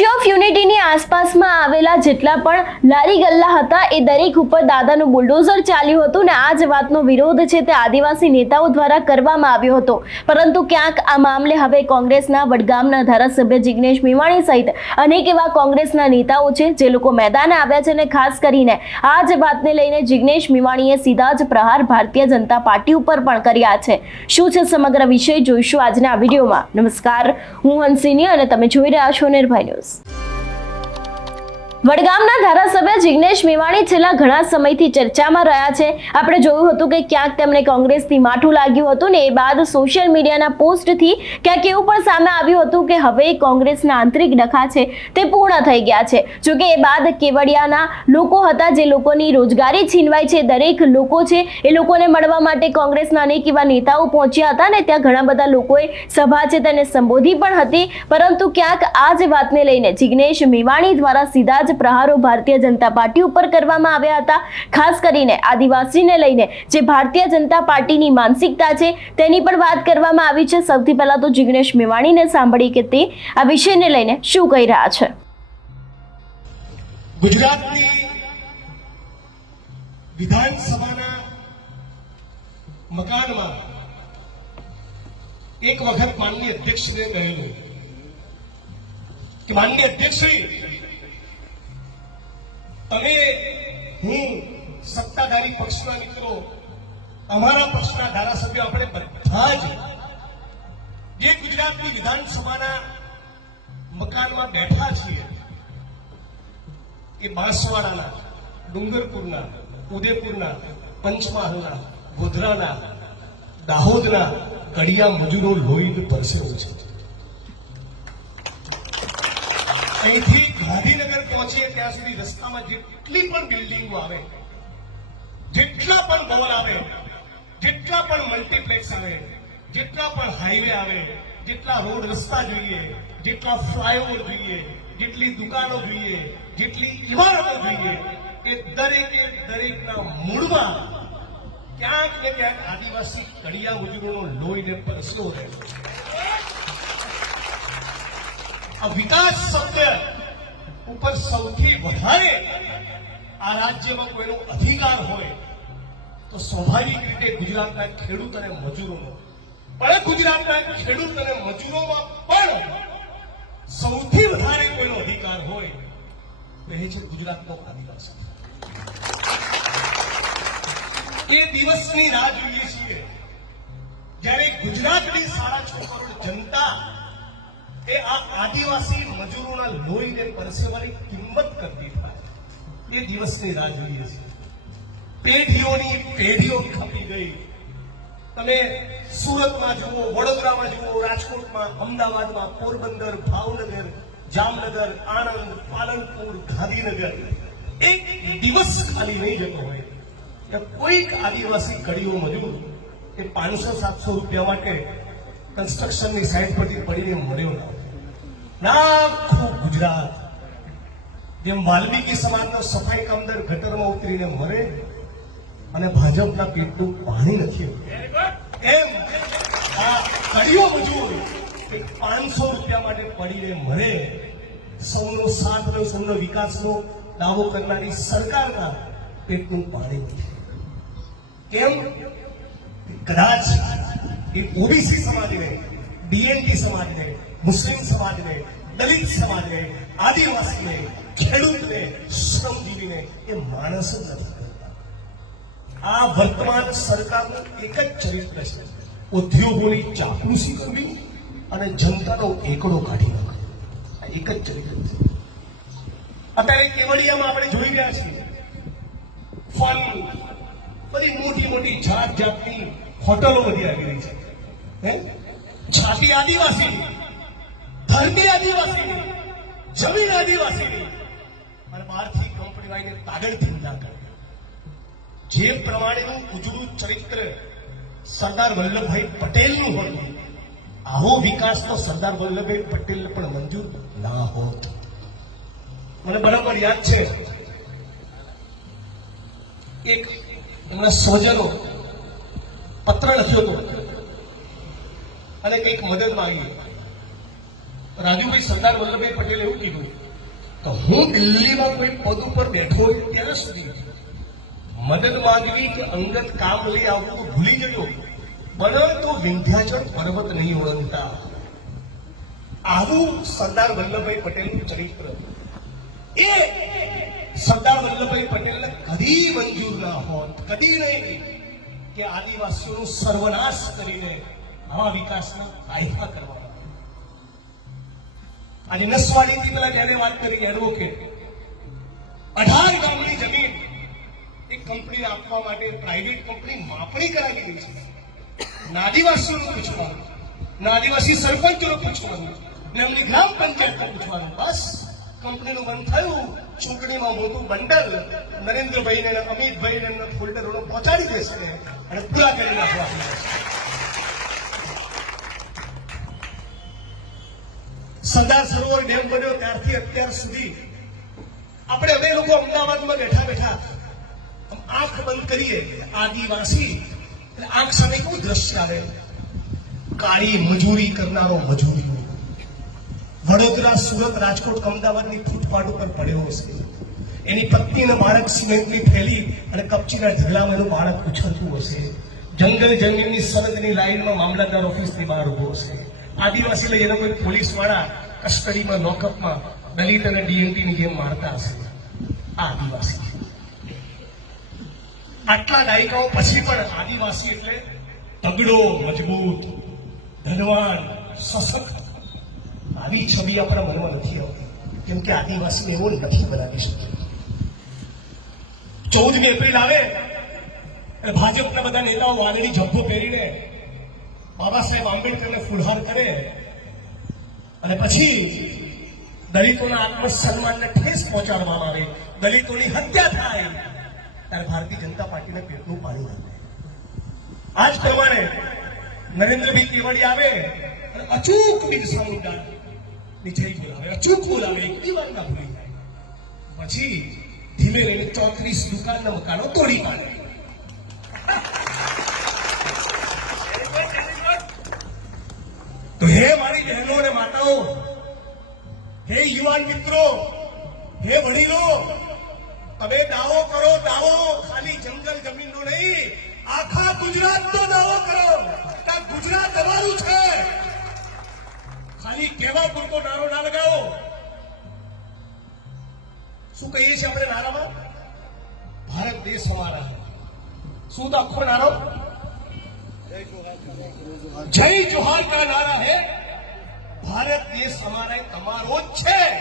Statue of યુનિટીની આસપાસમાં આવેલા જેટલા પણ લારી ગલ્લા હતા, એ દરેક ઉપર દાદાનું બુલડોઝર ચાલ્યું હતું ને આ જ વાતનો વિરોધ છે તે આદિવાસી નેતાઓ દ્વારા કરવામાં આવ્યો હતો. પરંતુ ક્યાંક આ મામલે હવે કોંગ્રેસના વડગામના ધારાસભ્ય જિગ્નેશ મેવાણી સહિત અનેક એવા કોંગ્રેસના નેતાઓ છે જે લોકો મેદાને આવ્યા છે અને ખાસ કરીને આ જ વાતને લઈને જિગ્નેશ મેવાણીએ સીધા જ પ્રહાર ભારતીય જનતા પાર્ટી ઉપર પણ કર્યા છે. શું છે સમગ્ર વિષય જોઈશું આજના વિડીયોમાં. નમસ્કાર, હું હંસિની અને તમે જોઈ રહ્યા છો નિર્ભય ન્યૂઝ. વડગામના ધારાસભ્ય જિગ્નેશ મેવાણી છેલ્લા ઘણા સમયથી ચર્ચામાં રહ્યા છે. આપણે જોયું હતું કે ક્યાંક તેમણે કોંગ્રેસથી માઠું લાગ્યું હતું ને એ બાદ સોશિયલ મીડિયાના પોસ્ટથી ક્યાંક એવું પણ સામે આવ્યું હતું કે હવે કોંગ્રેસના આંતરિક ડખા છે તે પૂર્ણ થઈ ગયા છે. જોકે એ બાદ કેવડિયાના લોકો હતા જે લોકોની રોજગારી છીનવાઈ છે, દરેક લોકો છે એ લોકોને મળવા માટે કોંગ્રેસના અનેક એવા નેતાઓ પહોંચ્યા હતા ને ત્યાં ઘણા બધા લોકોએ સભા છે તેને સંબોધી પણ હતી. પરંતુ ક્યાંક આ જ વાતને લઈને જિગ્નેશ મેવાણી દ્વારા સીધા જ પ્રહારો ભારતીય જનતા પાર્ટી ઉપર કરવામાં આવ્યા હતા. ખાસ કરીને આદિવાસીને લઈને જે ભારતીય જનતા પાર્ટીની માનસિકતા છે તેની પણ વાત કરવામાં આવી છે. સૌથી પહેલા તો જિગ્નેશ મેવાણીને સાંભળી કે તે આ વિષયને લઈને શું કહી રહ્યા છે. ગુજરાતની વિધાનસભાના મકાનમાં એક વખત માનનીય અધ્યક્ષને કહેલું કે માનનીય અધ્યક્ષશ્રી તમે, હું સત્તાધારી પક્ષના મિત્રો, અમારા પક્ષના ધારાસભ્યો, આપણે બધા જ જે ગુજરાતની વિધાનસભાના મકાનમાં બેઠા છીએ. એ બાંસવાડાના, ડુંગરપુરના, ઉદયપુરના, પંચમહાલના, ગોધરાના, દાહોદના કડિયા મજૂરો લોહી પરસેવું છે. અહીંથી ગાંધીનગર પહોંચીએ ત્યાં સુધી રસ્તામાં જેટલી પણ બિલ્ડિંગો આવે, જેટલા પણ ભવન આવે, જેટલા પણ મલ્ટીપ્લેક્સ આવે, જેટલા પણ હાઈવે આવે, જેટલા રોડ રસ્તા જોઈએ, જેટલા ફ્લાયઓવર જોઈએ, જેટલી દુકાનો જોઈએ, જેટલી ઇમારતો જોઈએ, એ દરેકે દરેકના મૂળમાં ક્યાંક ને ક્યાંક આદિવાસી કડિયા મજૂરોનો લોહીને પરસ્યો રહેલો. છે આ વિકાસ શબ્દ ઉપર સૌથી વધારે આ રાજ્યમાં કોઈનો અધિકાર હોય, તો સ્વાભાવિક રીતે ગુજરાતના ખેડૂત અને મજૂરોનો પણ ગુજરાતના ખેડૂત અને મજૂરોમાં પણ સૌથી વધારે કોઈનો અધિકાર હોય એ છે ગુજરાતનો આદિવાસી. એ દિવસની રાહ જોઈએ છીએ. જ્યારે ગુજરાતની સાડા છ કરોડ જનતા એ આ આદિવાસી મજૂરોના લોહીને પરસેવાની કિંમત કરતી થાય એ દિવસની રાહ જોઈએ છે. પેઢીઓની પેઢીઓ ખપી ગઈ. તમે સુરતમાં જુઓ, વડોદરામાં જુઓ, રાજકોટમાં, અમદાવાદમાં, પોરબંદર, ભાવનગર, જામનગર, આણંદ, પાલનપુર, ગાંધીનગર. એક દિવસ ખાલી નહીં જતો હોય. કે કોઈક આદિવાસી કડીઓ મજૂર એ પાંચસો, સાતસો રૂપિયા માટે કન્સ્ટ્રક્શનની સાઈડ પરથી પડીને મળ્યો ના. આખું ગુજરાત. જેમ વાલ્મીકી સમાજનો સફાઈ કામદાર ગટરમાં ઉતરીને મરે અને ભાજપના પેટનું પાણી નથી એમ આ કડીઓ મજૂર પાંચસો રૂપિયા માટે પડીને મરે, સૌનો સાથ અને સૌનો વિકાસનો દાવો કરનારી સરકારના પેટનું પાણી નથી કેમ? કદાચ એ ઓબીસી સમાજને બીએનટી સમાજને મુસ્લિમ સમાજને દલિત સમાજને આદિવાસીને ખેડૂતને શ્રમજીવીને એ માણસ જ નથી આ વર્તમાન સરકારનું એક જ ચરિત્ર છે. ઉદ્યોગોની ચાપલુસી કરવી અને જનતાનો એકડો કાઢી નાખવો. આ એક જ ચરિત્ર છે. અત્યારે કેવડિયામાં આપણે જોઈ રહ્યા છીએ. ફન બધી મોટી મોટી જાત જાતની હોટલો બધી આવી રહી છે. છાતી આદિવાસી ધરતી આદિવાસી, જમીન આદિવાસી. અને બહારથી કંપની આવીને કાગળ ધંધા કરે જે પ્રમાણેનું ઉજળું ચરિત્ર સરદાર વલ્લભભાઈ પટેલનું હોય, આવો વિકાસ તો સરદાર વલ્લભભાઈ પટેલને પણ મંજૂર ના હોત. મને બરાબર યાદ છે, એક એમના સ્વજનો પત્ર લખ્યો હતો. અને કંઈક મદદ માંગી રાજુભાઈ સરદાર વલ્લભભાઈ પટેલે એવું કીધું, તો હું દિલ્હીમાં કોઈ પદ ઉપર બેઠો હોય ત્યાં સુધી મદદ માંગવી કે અંગત કામ લઈ આવવું ભૂલી જજો. પરંતુ વિંધ્યાચળ પર્વત નહીં ઓળંગતા. આવું સરદાર વલ્લભભાઈ પટેલનું ચરિત્ર. એ સરદાર વલ્લભભાઈ પટેલને કદી મંજૂર ના હોત, કદી નહીં, કે આદિવાસીઓનો સર્વનાશ કરીને આવા વિકાસના કાયદા કરવા અને નસવાડીથી પેલા જયારે વાત કરી એડવોકેટ અઢાર ગામની જમીન એક કંપનીને આપવા માટે પ્રાઇવેટ કંપની માપણી કરાવી રહી છે. આદિવાસીઓનું પૂછવાનું ના આદિવાસી સરપંચોનું પૂછવાનું, ને એમની ગ્રામ પંચાયતનું પૂછવાનું. બસ કંપનીનું બંધ થયું. ચૂંટણીમાં મોટું બંડલ નરેન્દ્રભાઈને અમિતભાઈને એમના ફોલ્ડરોને પહોંચાડી દેશે અને પૂરા કરી નાખવા સરદાર સરોવર ડેમ બન્યો ત્યારથી અત્યાર સુધી. આપણે હવે લોકો અમદાવાદમાં બેઠા બેઠા આંખ બંધ કરીએ, આદિવાસી આંખ સામે કેવું દ્રશ્ય આવે? કાળી મજૂરી કરનારો મજૂરી વડોદરા, સુરત, રાજકોટ, અમદાવાદની ફૂટપાથ ઉપર પડ્યો હશે. એની પત્નીને બાળક સિમેન્ટની થેલી અને કપચીના ઢગલામાં એનું બાળક ઉછળતું હશે. જંગલ જમીનની સરહદની લાઈનમાં મામલતદાર ઓફિસની બહાર ઊભો હશે. આદિવાસી લઈ એના કોઈ પોલીસવાળા કસ્ટડીમાં, લોકઅપમાં દલિત અને ડીએનટી ની ગેમ મારતા હશે? આદિવાસી. આટલા દાયકાઓ પછી પણ આદિવાસી એટલે તગડો, મજબૂત, ધનવાન, સશક્ત. આવી છબી આપણા મનમાં નથી આવતી. કેમ કે આદિવાસી એવો નથી બનાવી શકતો ચૌદમી એપ્રિલ આવે ભાજપના બધા નેતાઓ વાદળી જબ્બો પહેરીને બાબા સાહેબ આંબેડકરને ફુલહાર કરે અને પછી દલિતોના આત્મસન્માનને ઠેસ પહોંચાડવામાં આવે, દલિતોની હત્યા થાય, ત્યારે ભારતીય જનતા પાર્ટીને પેટનું પાણી આપે આ જ પ્રમાણે નરેન્દ્રભાઈ કેવડી આવે અને અચૂક બિરસા મુંડા નીચે બોલાવે અચૂક બોલાવે એક દિવાળી ના ભૂલી જાય. પછી ધીમે ધીમે ચોત્રીસ દુકાનના મકાનો તોડી પાડે તો હે મારી બહેનો અને માતાઓ, હે યુવાન મિત્રો, હે વડીલો, તમે દાવો કરો, દાવો. ખાલી જંગલ જમીનનો નહીં, આખા ગુજરાતનો દાવો કરો. ગુજરાત તમારું છે. ખાલી કેવા પૂરતો નારો ના લગાવો. શું કહીએ છીએ આપણે નારામાં? ભારત દેશ અમારા શું તો આખો નારો? જય જોહાર કા નારા હે. ભારત દેશ અમારે તમારો જ છે.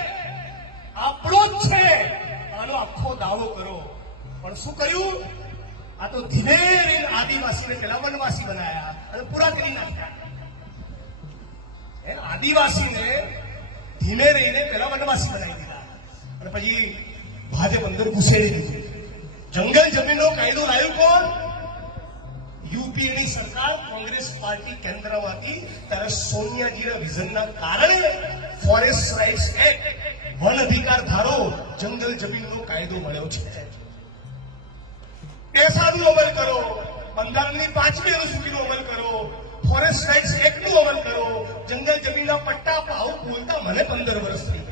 આપણો જ છે. આનો આખો દાવો કરો. પણ શું કર્યું? આ તો ધીમે આદિવાસીને પેલા વનવાસી બનાયા. અને પૂરા કરી નાખ્યા. આદિવાસીને ધીમે રહીને પેલા વનવાસી બનાવી દીધા. અને પછી ભાજપ અંદર ઘુસેડી દીધું. જંગલ જમીનનો કાયદો લાવ્યું કોણ? યુપીએની સરકાર કોંગ્રેસ પાર્ટી કેન્દ્રમાંથી ત્યારે સોનિયાજીના વિઝનના કારણે ફોરેસ્ટ રાઇટ્સ એક્ટ વન અધિકાર ધારો જંગલ જમીનનો કાયદો મળ્યો છે. પેસાનું અમલ કરો બંધારણની પાંચમી અનુસૂચિનો અમલ કરો, ફોરેસ્ટ રાઇટ્સ એક્ટનો અમલ કરો, જંગલ જમીનના પટ્ટા ભાવ બોલતા મને પંદર વર્ષ થઈ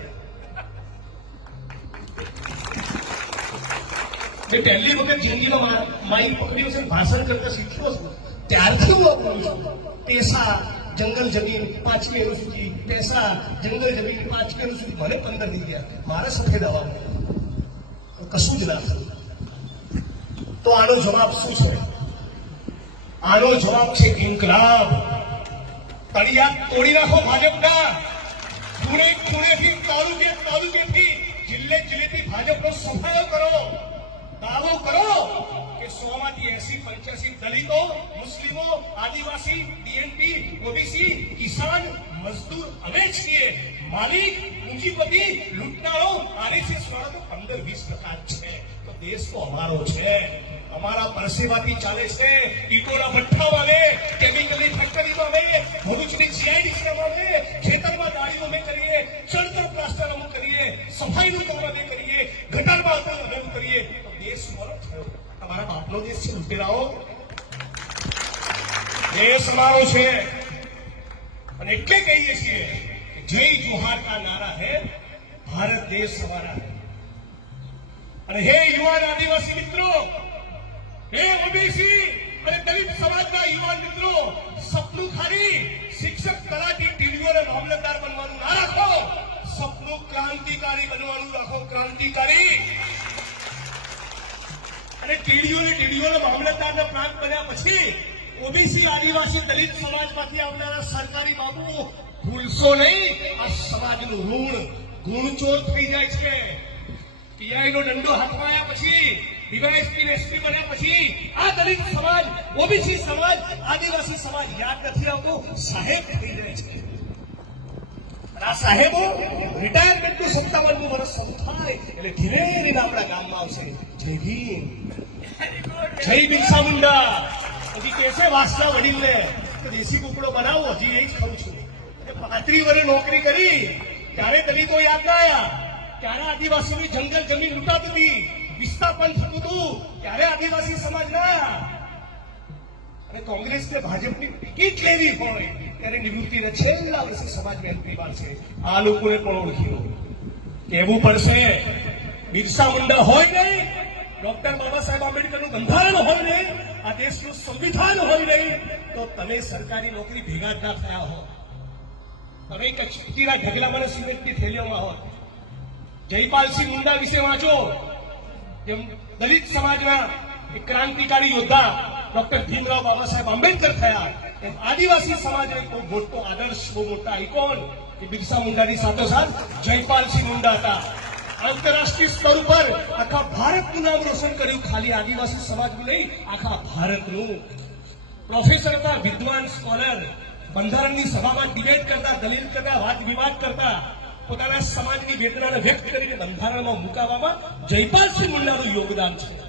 મેં પહેલી વખત જિંદગીમાં માઇક પકડ્યું છે, ભાષણ કરતા શીખ્યો છું, ત્યારથી હું આ છું. પૈસા જંગલ જમીન પાંચમી સુધી, પૈસા જંગલ જમીન પાંચમી સુધી મને પંદર થઈ ગયા. મારે સફેદ આવવા કશું જ ના થયું. તો આનો જવાબ શું છે? આનો જવાબ છે ઇન્કલાબ. તળિયા તોડી નાખો ભાજપના. ખૂણે ખૂણેથી તાલુકે તાલુકેથી જિલ્લે જિલ્લેથી ભાજપનો સફાયો કરો. દાવો કરો કે સો માંથી એસી પંચ્યાસી દલિતો, મુસ્લિમો, આદિવાસી ડીએનપી ઓબીસી કિસાન, મજદૂર અમે છીએ માલિક, પૂંજીપતિ, લૂંટનારો આરએસએસ વાળા તો પંદર વીસ ટકા છે. તો દેશ તો અમારો છે. અમારા પરસેવાથી ચાલે છે. ઈટોના ભઠ્ઠા વાલે, કેમિકલની ફેક્ટરીમાં અમે, ભરૂચની સીઆઈડીસીમાં અમે, ખેતરમાં દાળીઓ અમે કરીએ, ચણતર પ્લાસ્ટર અમે કરીએ, સફાઈનું કામ અમે કરીએ, ગટરમાં અમે કરીએ. દેશ અમારો તમારા બાપનો દેશ છે લૂંટેરાઓ દેશ અમારો છે. અને એટલે કહીએ છીએ જય જોહાર કા નારા હે, ભારત દેશ હમારા અને હે યુવાન આદિવાસી મિત્રો, હે ઓબીસી અને દલિત સમાજના યુવાન મિત્રો, સપનું ખાલી શિક્ષક તલાટી ટીડીઓ અને મામલતદાર બનવાનું ના રાખો. સપનું ક્રાંતિકારી બનવાનું રાખો. ક્રાંતિકારી અને ટીડીઓ અને ટીડીઓ અને મામલતદારના પ્રાંત બન્યા પછી ઓબીસી આદિવાસી દલિત સમાજમાંથી આવનારા સરકારી બાબુ ભૂલશો નહીં. આ સમાજનું ઋણ, ગુણચોર થઈ જાય છે. પીઆઈ નો દંડો હાથમાં આવ્યા પછી, ડીવાયએસપી ને એસપી બન્યા પછી આ દલિત સમાજ, ઓબીસી સમાજ, આદિવાસી સમાજ યાદ નથી આવતો. સાહેબ થઈ જાય છે. આ સાહેબો રિટાયરમેન્ટનું સત્તાવનનું વર્ષ શરૂ થાય એટલે ધીરે ધીરે આપણા ગામમાં આવશે. જય ભીમ જય બિરસા મુંડા પછી કહેશે વાસના વડીલને. કે દેશી કુકડો બનાવો, હજી એ જ ખાઉં છું. પાંત્રી વર્ષ નોકરી કરી, ત્યારે દલિતો યાદ ના આવ્યા. ત્યારે આદિવાસીની જંગલ જમીન લૂંટાતી હતી. વિસ્થાપન થતું હતું. ત્યારે આદિવાસી સમાજ ના અને કોંગ્રેસ ને ભાજપની ટિકિટ લેવી હોય. ત્યારે નિવૃત્તિના છેલ્લા વર્ષે સમાજની અંતિમ છે. આ લોકોને પણ ઓળખી? લો કહેવું પડશે, બિરસા મુંડા હોય નહીં, ડોક્ટર બાબા સાહેબ આંબેડકરનું બંધારણ હોય નહીં, આ દેશનું સંવિધાન હોય નહીં, તો તમે સરકારી નોકરી ભેગા જ ના થયા હો. તમે કચ્છના ઢગલામાં સિમેન્ટની થેલીઓમાં હો. જયપાલસિંહ મુંડા વિશે વાંચો. જેમ દલિત સમાજના ક્રાંતિકારી યોદ્ધા ડોક્ટર ભીમરાવ બાબા સાહેબ આંબેડકર થયા. એમ આદિવાસી સમાજનો એક મોટો આદર્શ, બહુ મોટા આઇકોન કે બિરસા મુંડાની સાથોસાથ જયપાલસિંહ મુંડા હતા. આંતરરાષ્ટ્રીય સ્તર ઉપર આખા ભારતનું નામ રોશન કર્યું. ખાલી આદિવાસી સમાજનું નહીં, આખા ભારતનું. પ્રોફેસર હતા, વિદ્વાન સ્કોલર બંધારણની સભામાં ડિબેટ કરતા, દલીલ કરતા વાદ વિવાદ કરતા, પોતાના સમાજની વેદનાને વ્યક્ત કરીને બંધારણમાં મુકાવવામાં જયપાલસિંહ મુંડાનું યોગદાન છે.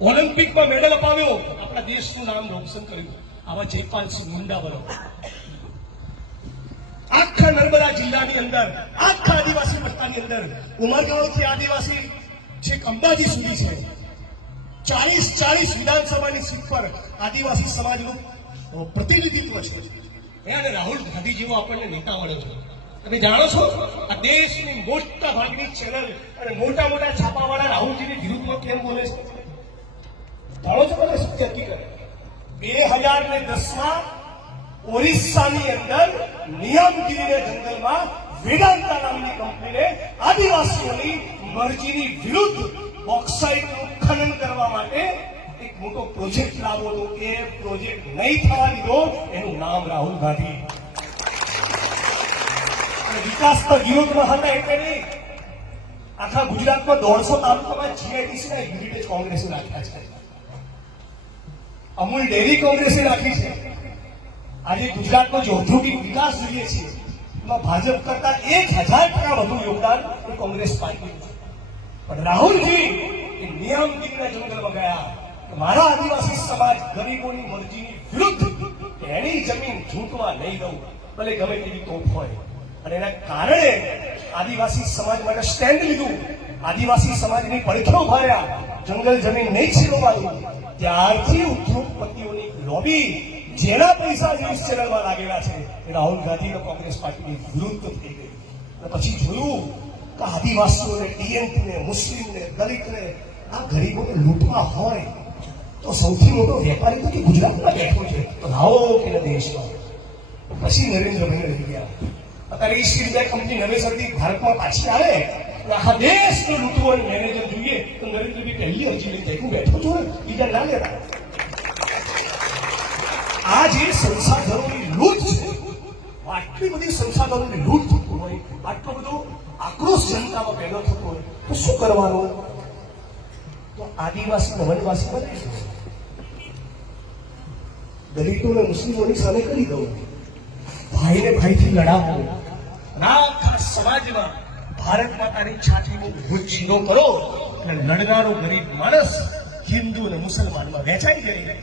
ઓલિમ્પિકમાં મેડલ અપાવ્યો. આપણા દેશનું નામ રોશન કર્યું. આવા જયપાલસિંહ મુંડા બનો. આખા નર્મદા જિલ્લાની અંદર, આખા આદિવાસી પટ્ટાની અંદર, ઉમરગાંવથી આદિવાસી છેક અંબાજી સુધી છે, ચાલીસ ચાલીસ વિધાનસભાની સીટ પર આદિવાસી સમાજનું પ્રતિનિધિત્વ છે. અને રાહુલ ગાંધી જેવો આપણને નેતા મળે છે. તમે જાણો છો, આ દેશની મોટા ભાગની ચેનલ અને મોટા મોટા છાપાવાળા રાહુલજીની વિરુદ્ધમાં કેમ બોલે છે? જાણો છો તમે સત્ય હકીકત બે હજાર ને દસમાં ઓરિસ્સાની અંદર નિયમગીરીને જંગલમાં વેદાંતા નામની કંપનીને આદિવાસીઓની મરજીની વિરુદ્ધ બોક્સાઇટનું ખનન કરવા માટે એક મોટો પ્રોજેક્ટ લાવો હતો. એ પ્રોજેક્ટ નહીં થવા દીધો, એનું નામ રાહુલ ગાંધી. વિકાસ તો વિરોધમાં હતા એટલે નહીં. આખા ગુજરાતમાં દોઢસો તાલુકામાં જીઆઈટીસી ના યુનિટ કોંગ્રેસે રાખ્યા છે. અમૂલ ડેરી કોંગ્રેસે રાખી છે. આજે ગુજરાતનો જે ઔદ્યોગિક વિકાસ જોઈએ છીએ એમાં ભાજપ કરતા એક હજાર ટકા વધુ યોગદાન કોંગ્રેસ પાર્ટીનું પણ રાહુલજી, એ નિયમગીરીના જંગલમાં ગયા મારા આદિવાસી સમાજ ગરીબોની મરજીની વિરુદ્ધ એની જમીન ઝૂંટવા નહીં દઉં ભલે ગમે તેવી તોપ હોય. અને એના કારણે આદિવાસી સમાજ માટે સ્ટેન્ડ લીધું. આદિવાસી સમાજની પડખે ભર્યા જંગલ જમીન નહીં છીનવવાનું ત્યારથી ઉદ્યોગપતિઓની લોબી જેના પૈસા ન્યૂઝ ચેનલમાં લાગેલા છે એ રાહુલ ગાંધી અને કોંગ્રેસ પાર્ટીની વિરુદ્ધ થઈ ગઈ. અને પછી જોયું કે આદિવાસીઓને ટીએનટીને મુસ્લિમને, દલિતને આ ગરીબોને લૂંટવા હોય તો સૌથી મોટો વેપારી તો કે ગુજરાતમાં બેઠો છે. તો લાવો કે દેશમાં. પછી નરેન્દ્રભાઈ રહી ગયા. અત્યારે ઈસ્ટ ઇન્ડિયા કંપની નવેસરથી ભારતમાં પાછી આવે આખા દેશનો લૂંટવો મેનેજર જોઈએ. નરેન્દ્રભાઈ પહેલી અરજી લઈને જાય હું બેઠો છું, બીજા ના લેતા આ જે સંસાધનોની લૂંટ છે આટલી બધી સંસાધનોની લૂંટ થતું હોય, આટલો બધો આક્રોશ જનતામાં પેદા થતો હોય, તો શું કરવાનું? તો આદિવાસી વનવાસી બનાવી દલિતો ને મુસ્લિમોની સામે કરી દઉં. ભાઈને ભાઈથી લડાવો. આખા સમાજમાં ભારત માતાની છાતી ભૂત ઝીણો કરો. અને લડનારો ગરીબ માણસ હિન્દુ અને મુસલમાનમાં વેચાઈ જાય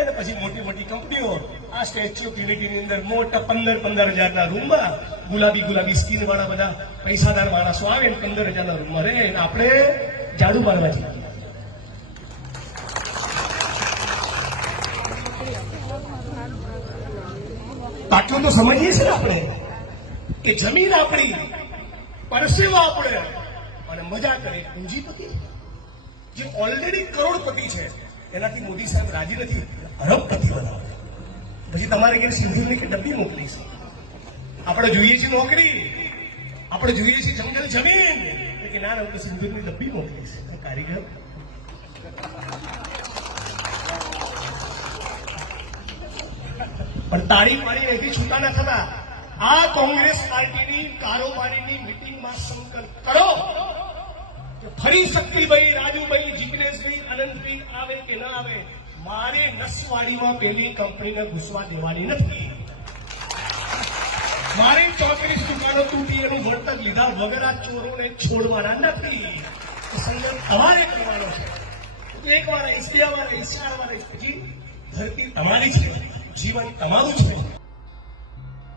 અને પછી મોટી મોટી કંપનીઓ, આ સ્ટેચ્યુ ઓફ યુનિટીની અંદર મોટા પંદર પંદર હજારના રૂમમાં ગુલાબી ગુલાબી સ્કીન વાળા બધા પૈસાદાર માણસો આવે ને પંદર હજારના રૂમમાં રહે આપણે જાદુ મારવા જઈએ. આટલું તો સમજીએ છીએ ને આપણે કે જમીન આપણી પરસેવા આપણે મજા કરે પૂંજીપતિ જે ઓલરેડી કરોડપતિ છે, એનાથી મોદી સાહેબ રાજી નથી અરબપતિ બનાવે. પછી તમારે કે સિંધુની કે ડબ્બી મોકલી છે? આપણે જોઈએ છીએ નોકરી, આપણે જોઈએ છીએ જંગલ જમીન. કે ના હું તો સિંધુની ડબ્બી મોકલીશ. કારીગર. પણ તાળી પાડી એથી છૂટા ન થતા. આ કોંગ્રેસ પાર્ટીની કારોબારીની મિટિંગમાં સંકલ્પ કરો. ફરી રાજુભાઈ જીગ્નેશભાઈ અનંતભાઈ આવે કે ના આવે, મારે નસવાડીમાં પેલી કંપનીને ઘૂસવા દેવાની નથી. મારે ચોત્રીસ દુકાનો તૂટી એનું વળતર લીધા વગર આ ચોરોને છોડવાના નથી. સંયમ તમારે કરવાનો છે. એક વાર બે વાર આવીશ વાર ધરતી તમારી છે. જીવન તમારું છે.